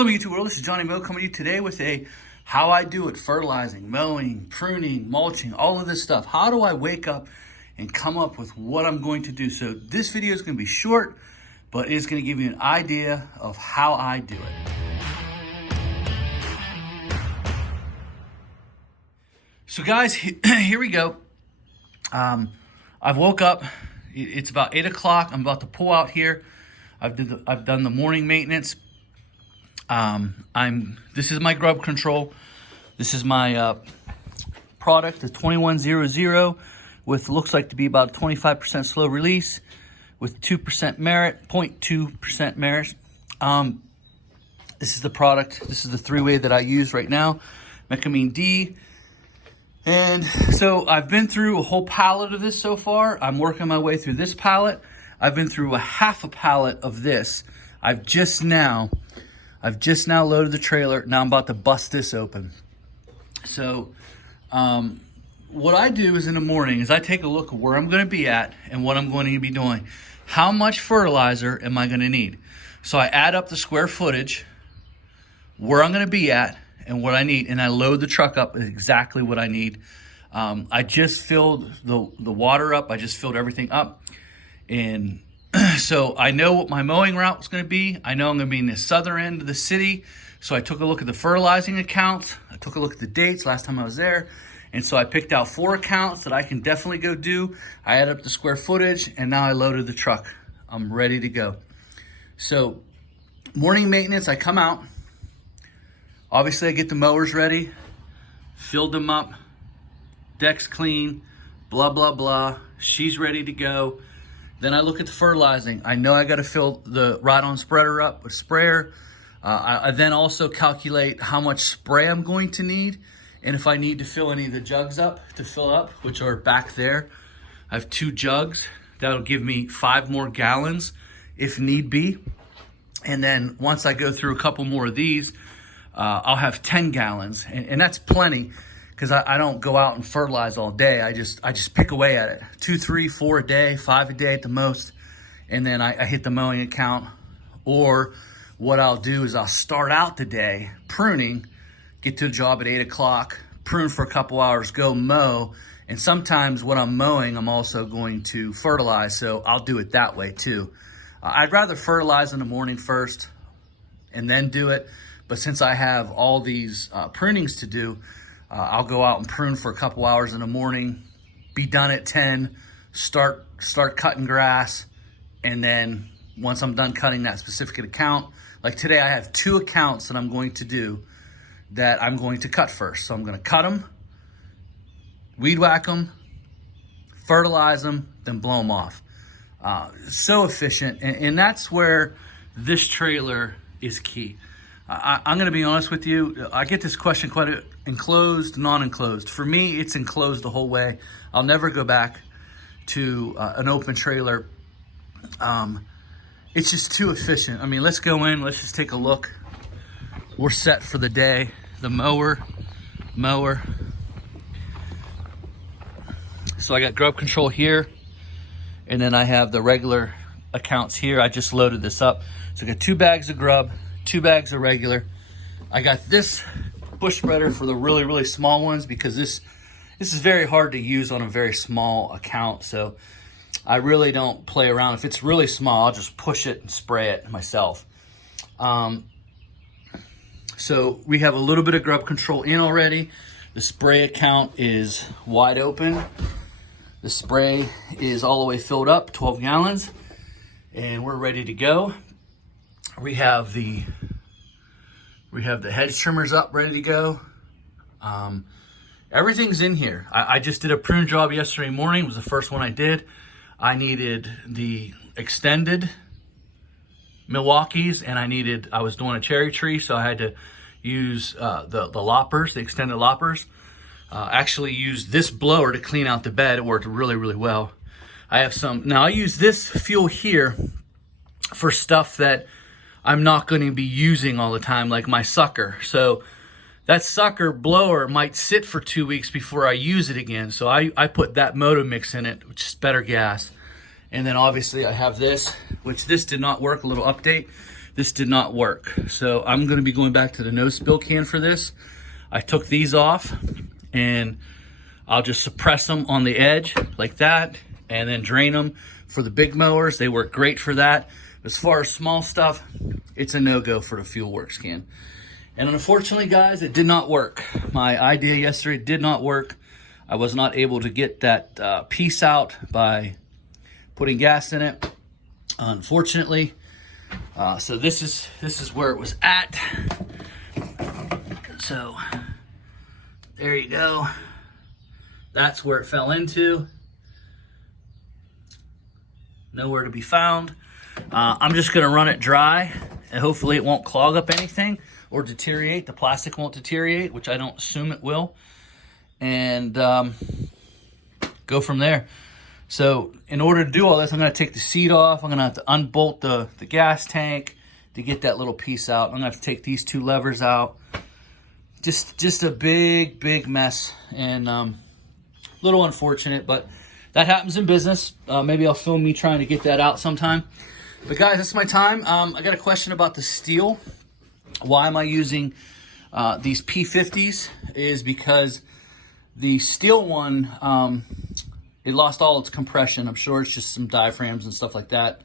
Hello YouTube world, this is Johnny Mow coming to you today with a how I do it, fertilizing, mowing, pruning, mulching, all of this stuff. How do I wake up and come up with what I'm going to do? So this video is going to be short, but it's going to give you an idea of how I do it. So guys, here we go. I've woke up, it's about 8 o'clock. I'm about to pull out here. I've done the morning maintenance. This is my grub control. This is my product, the 2100, with looks like to be about 25% slow release, with 2% merit, 0.2% merit. This is the product. This is the three-way that I use right now, Mecamine D. And so I've been through a whole pallet of this so far. I'm working my way through this pallet. I've been through a half a pallet of this. I've just now loaded the trailer. Now I'm about to bust this open. So what I do is in the morning is I take a look at where I'm going to be at and what I'm going to be doing. How much fertilizer am I going to need? So I add up the square footage, where I'm going to be at, and what I need, and I load the truck up with exactly what I need. I just filled the water up. I just filled everything up. And so I know what my mowing route is going to be. I know I'm going to be in the southern end of the city. So I took a look at the fertilizing accounts. I took a look at the dates last time I was there. And so I picked out 4 accounts that I can definitely go do. I added up the square footage, and now I loaded the truck. I'm ready to go. So morning maintenance, I come out. Obviously, I get the mowers ready, filled them up, deck's clean, blah, blah, blah. She's ready to go. Then I look at the fertilizing. I know I got to fill the ride-on spreader up with sprayer. I then also calculate how much spray I'm going to need, and if I need to fill any of the jugs up to fill up, which are back there. I have 2 jugs. That'll give me 5 more gallons if need be. And then once I go through a couple more of these, I'll have 10 gallons, and that's plenty. Because I don't go out and fertilize all day. I just pick away at it. 2, 3, 4 a day, 5 a day at the most. And then I hit the mowing account. Or what I'll do is I'll start out the day pruning, get to the job at 8 o'clock, prune for a couple hours, go mow. And sometimes when I'm mowing, I'm also going to fertilize. So I'll do it that way too. I'd rather fertilize in the morning first and then do it. But since I have all these prunings to do, I'll go out and prune for a couple hours in the morning, be done at 10, start cutting grass, and then once I'm done cutting that specific account, like today I have 2 accounts that I'm going to do that I'm going to cut first. So I'm going to cut them, weed whack them, fertilize them, then blow them off. So efficient, and that's where this trailer is key. I'm going to be honest with you. I get this question quite a bit. Enclosed, non-enclosed. For me, it's enclosed the whole way. I'll never go back to an open trailer. It's just too efficient. I mean, let's go in. Let's just take a look. We're set for the day. The mower. So I got grub control here. And then I have the regular accounts here. I just loaded this up. So I got 2 bags of grub, 2 bags of regular. I got this bush spreader for the really, really small ones because this is very hard to use on a very small account. So I really don't play around. If it's really small, I'll just push it and spray it myself. So we have a little bit of grub control in already. The spray account is wide open. The spray is all the way filled up, 12 gallons, and we're ready to go. We have the hedge trimmers up, ready to go. Everything's in here. I just did a prune job yesterday morning. It was the first one I did. I needed the extended Milwaukee's, and I was doing a cherry tree, so I had to use the loppers, the extended loppers. Actually used this blower to clean out the bed. It worked really, really well. Now I use this fuel here for stuff that I'm not going to be using all the time, like my sucker. So that sucker blower might sit for 2 weeks before I use it again. So I put that Motomix in it, which is better gas. And then obviously I have this, which this did not work, a little update. this did not work. So I'm gonna be going back to the no spill can for this. I took these off and I'll just suppress them on the edge like that and then drain them for the big mowers. They work great for that. As far as small stuff, it's a no-go for the FuelWorks can. And unfortunately, guys, it did not work. My idea yesterday did not work. I was not able to get that piece out by putting gas in it, unfortunately. So this is where it was at. So there you go. That's where it fell into. Nowhere to be found. I'm just gonna run it dry and hopefully it won't clog up anything or deteriorate. The plastic won't deteriorate, which I don't assume it will. And go from there. So in order to do all this, I'm gonna take the seat off. I'm gonna have to unbolt the gas tank to get that little piece out. I'm gonna have to take these two levers out. Just a big mess, and a little unfortunate, but that happens in business. Maybe I'll film me trying to get that out sometime. But guys, that's my time. I got a question about the steel. Why am I using these P50s? Is because the steel one, it lost all its compression. I'm sure it's just some diaphragms and stuff like that.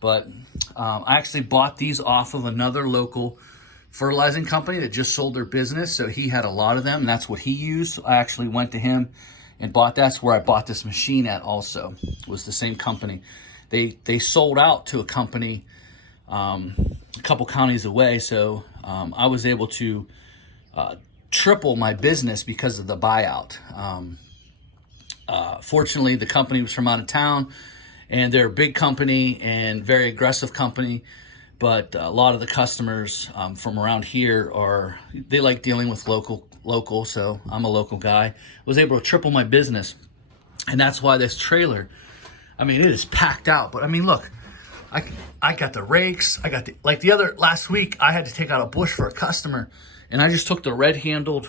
But I actually bought these off of another local fertilizing company that just sold their business. So he had a lot of them, and that's what he used. So I actually went to him and bought. That's where I bought this machine at also. It was the same company. They sold out to a company a couple counties away. So I was able to triple my business because of the buyout. Fortunately, the company was from out of town, and they're a big company and very aggressive company. But a lot of the customers from around here they like dealing with local. So I'm a local guy. Was able to triple my business, and that's why this trailer, I mean, it is packed out. But I mean, look, I got the rakes. I got last week I had to take out a bush for a customer, and I just took the red-handled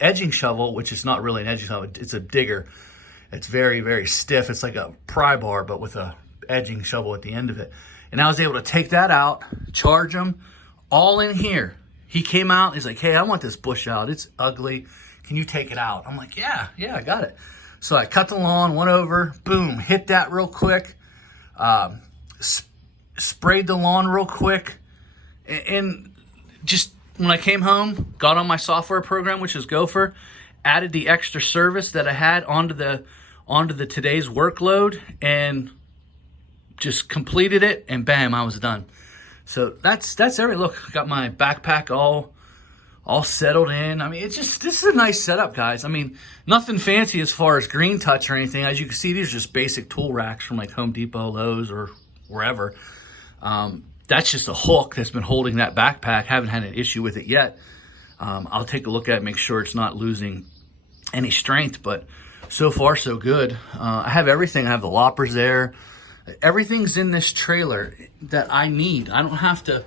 edging shovel, which is not really an edging shovel. It's a digger. It's very stiff. It's like a pry bar, but with a edging shovel at the end of it. And I was able to take that out, charge them, all in here. He came out, he's like, hey, I want this bush out. It's ugly. Can you take it out? I'm like, yeah, I got it. So I cut the lawn, went over, boom, hit that real quick, sprayed the lawn real quick. And just when I came home, got on my software program, which is Gopher, added the extra service that I had onto the today's workload, and just completed it, and bam, I was done. So that's everything. Look, I got my backpack all settled in. I mean, this is a nice setup, guys. I mean, nothing fancy as far as Green Touch or anything. As you can see, these are just basic tool racks from like Home Depot, Lowe's, or wherever. That's just a hook that's been holding that backpack. Haven't had an issue with it yet. I'll take a look at it, make sure it's not losing any strength, but so far so good. I have everything. I have the loppers there. Everything's in this trailer that I need. I don't have to,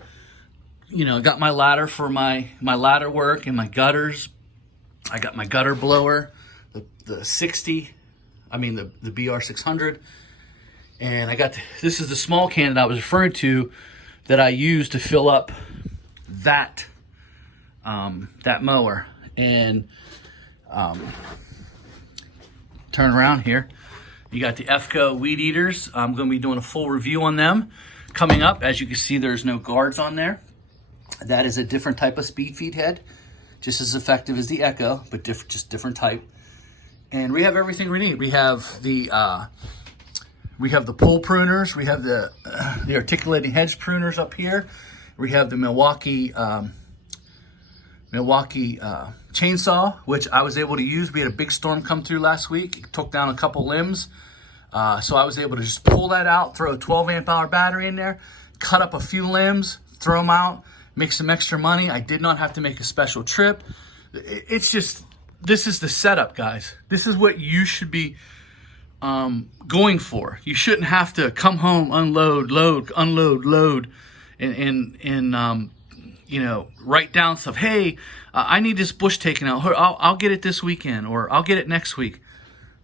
I got my ladder for my ladder work and my gutters. I got my gutter blower, the 60, the BR600. And I got, this is the small can that I was referring to that I use to fill up that mower. And turn around here. You got the EFCO weed eaters. I'm going to be doing a full review on them coming up. As you can see, there's no guards on there. That is a different type of speed feed head, just as effective as the Echo, but just different type. And we have everything we need. We have the pole pruners. We have the articulating hedge pruners up here. We have the Milwaukee chainsaw, which I was able to use. We had a big storm come through last week. It took down a couple limbs. So I was able to just pull that out, throw a 12 amp hour battery in there, cut up a few limbs, throw them out, make some extra money. I did not have to make a special trip. It's just, this is the setup, guys. This is what you should be going for. You shouldn't have to come home, unload, load, and write down stuff. Hey, I need this bush taken out. I'll get it this weekend, or I'll get it next week.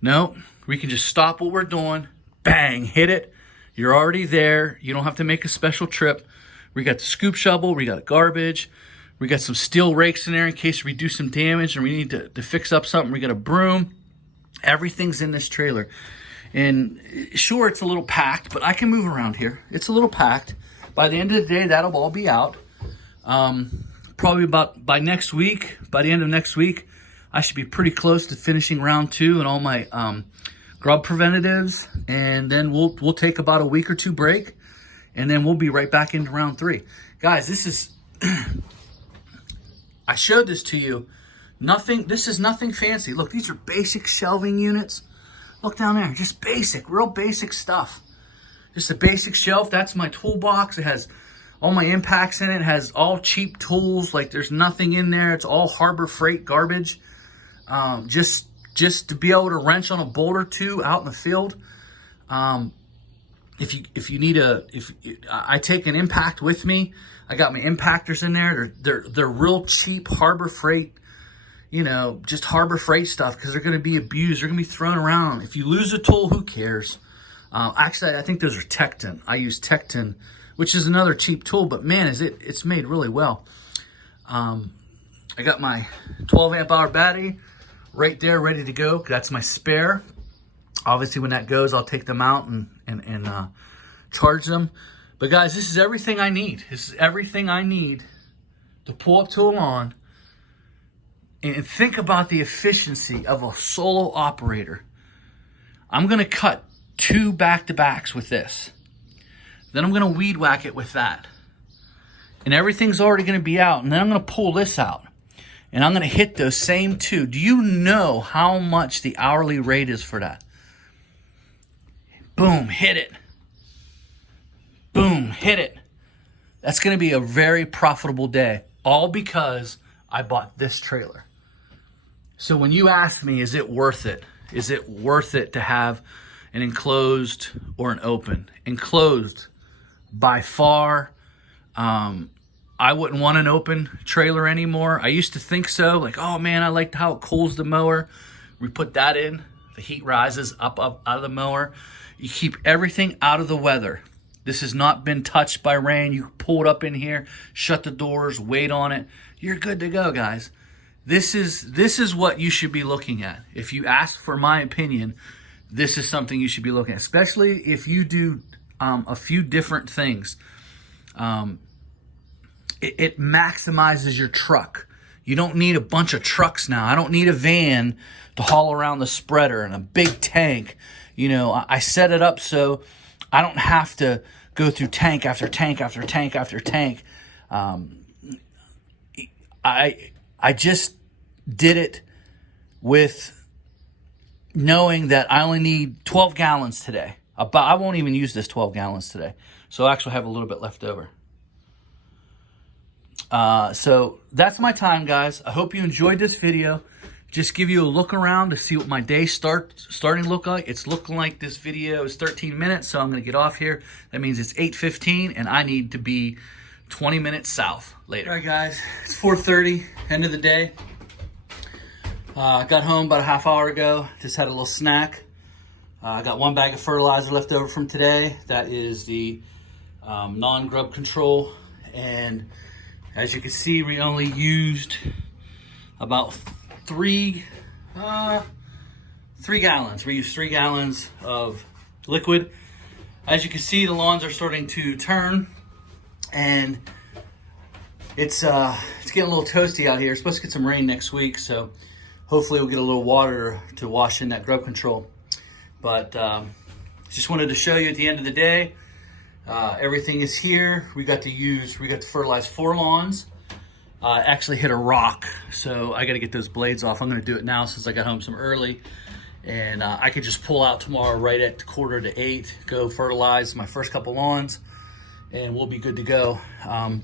No, we can just stop what we're doing. Bang, hit it. You're already there. You don't have to make a special trip. We got the scoop shovel, we got garbage, we got some steel rakes in there in case we do some damage and we need to fix up something. We got a broom. Everything's in this trailer. And sure, it's a little packed, but I can move around here. It's a little packed. By the end of the day, that'll all be out. Probably by next week, by the end of next week, I should be pretty close to finishing round 2 and all my grub preventatives. And then we'll take about a week or 2 break. And then we'll be right back into round 3. Guys, this is, I showed this to you. This is nothing fancy. Look, these are basic shelving units. Look down there, just basic, real basic stuff. Just a basic shelf. That's my toolbox. It has all my impacts in it. It has all cheap tools. Like there's nothing in there. It's all Harbor Freight garbage. Just to be able to wrench on a bolt or 2 out in the field. If you need I take an impact with me. I got my impactors in there. They're real cheap Harbor Freight. You know, just Harbor Freight stuff because they're going to be abused. They're going to be thrown around. If you lose a tool, who cares? Actually, I think those are Tecton. I use Tecton, which is another cheap tool, but man, it's made really well. I got my 12 amp hour battery right there ready to go. That's my spare. Obviously, when that goes, I'll take them out and charge them. But guys, this is everything I need. This is everything I need to pull up to a lawn. And think about the efficiency of a solo operator. I'm going to cut 2 back-to-backs with this. Then I'm going to weed whack it with that. And everything's already going to be out. And then I'm going to pull this out. And I'm going to hit those same 2. Do you know how much the hourly rate is for that? Boom, hit it. Boom, hit it. That's going to be a very profitable day. All because I bought this trailer. So when you ask me, is it worth it? Is it worth it to have an enclosed or an open? Enclosed, by far. I wouldn't want an open trailer anymore. I used to think so. Like, oh man, I liked how it cools the mower. We put that in. The heat rises up out of the mower. You keep everything out of the weather. This has not been touched by rain. You pull it up in here, shut the doors, wait on it. You're good to go, guys. This is what you should be looking at. If you ask for my opinion, this is something you should be looking at, especially if you do a few different things. It maximizes your truck. You don't need a bunch of trucks now. I don't need a van to haul around the spreader and a big tank. You know, I set it up so I don't have to go through tank after tank after tank after tank. I just did it with knowing that I only need 12 gallons today. I won't even use this 12 gallons today. So I actually have a little bit left over. So that's my time, guys. I hope you enjoyed this video. Just give you a look around to see what my day starting to look like. It's looking like this video is 13 minutes, so I'm going to get off here. That means it's 8:15, and I need to be 20 minutes south later. All right, guys, it's 4:30, end of the day. I got home about a half hour ago, just had a little snack. I got 1 bag of fertilizer left over from today. That is the non-grub control. And as you can see, we only used about 3 gallons. We used 3 gallons of liquid. As you can see, the lawns are starting to turn. And it's getting a little toasty out here. It's supposed to get some rain next week, so hopefully we'll get a little water to wash in that grub control. But just wanted to show you at the end of the day, everything is here. We got to fertilize 4 lawns. Actually hit a rock, so I got to get those blades off. I'm going to do it now since I got home some early. And I could just pull out tomorrow right at 7:45, go fertilize my first couple lawns, and we'll be good to go. I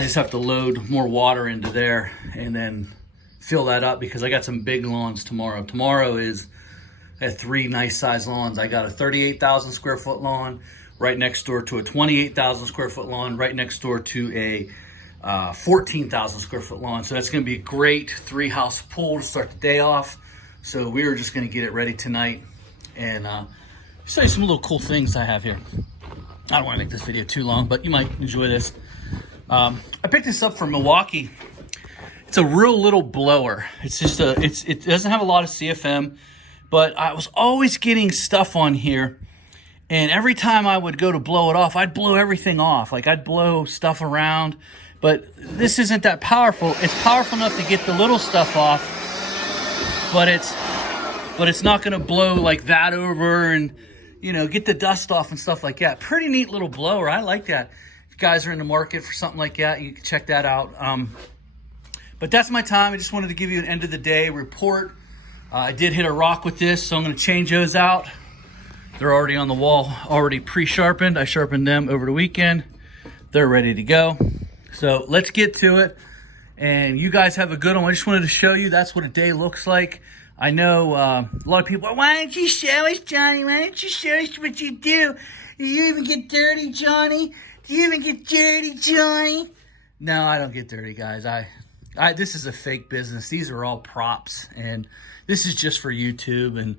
just have to load more water into there and then fill that up because I got some big lawns tomorrow. I have 3 nice sized lawns. I got a 38,000 square foot lawn right next door to a 28,000 square foot lawn right next door to a 14,000 square foot lawn. So that's going to be a great 3-house pool to start the day off. So we were just going to get it ready tonight and show you some little cool things I have here. I don't want to make this video too long, but you might enjoy this. I picked this up from Milwaukee. It's a real little blower. It's just it doesn't have a lot of CFM, but I was always getting stuff on here. And every time I would go to blow it off, I'd blow everything off. Like I'd blow stuff around, but this isn't that powerful. It's powerful enough to get the little stuff off, but it's not gonna blow like that over and, you know, get the dust off and stuff like that. Pretty neat little blower. I like that. If you guys are in the market for something like that, you can check that out. But that's my time. I just wanted to give you an end of the day report. I did hit a rock with this, so I'm gonna change those out. They're already on the wall, already pre-sharpened. I sharpened them over the weekend. They're ready to go. So let's get to it. And you guys have a good one. I just wanted to show you that's what a day looks like. I know a lot of people are, why don't you show us, Johnny? Why don't you show us what you do? Do you even get dirty, Johnny? Do you even get dirty, Johnny? No, I don't get dirty, guys. This is a fake business. These are all props, and this is just for YouTube and,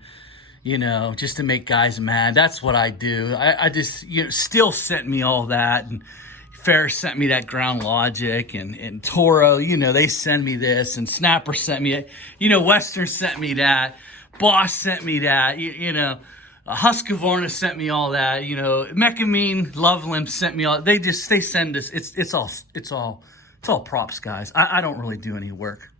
you know, just to make guys mad. That's what I do. I just, you know, Still sent me all that, and Ferris sent me that Ground Logic, and Toro, you know, they send me this, and Snapper sent me it. You know, Western sent me that. Boss sent me that. You know, Husqvarna sent me all that. You know, Mechamine, Loveland sent me all. They send us. It's all props, guys. I don't really do any work.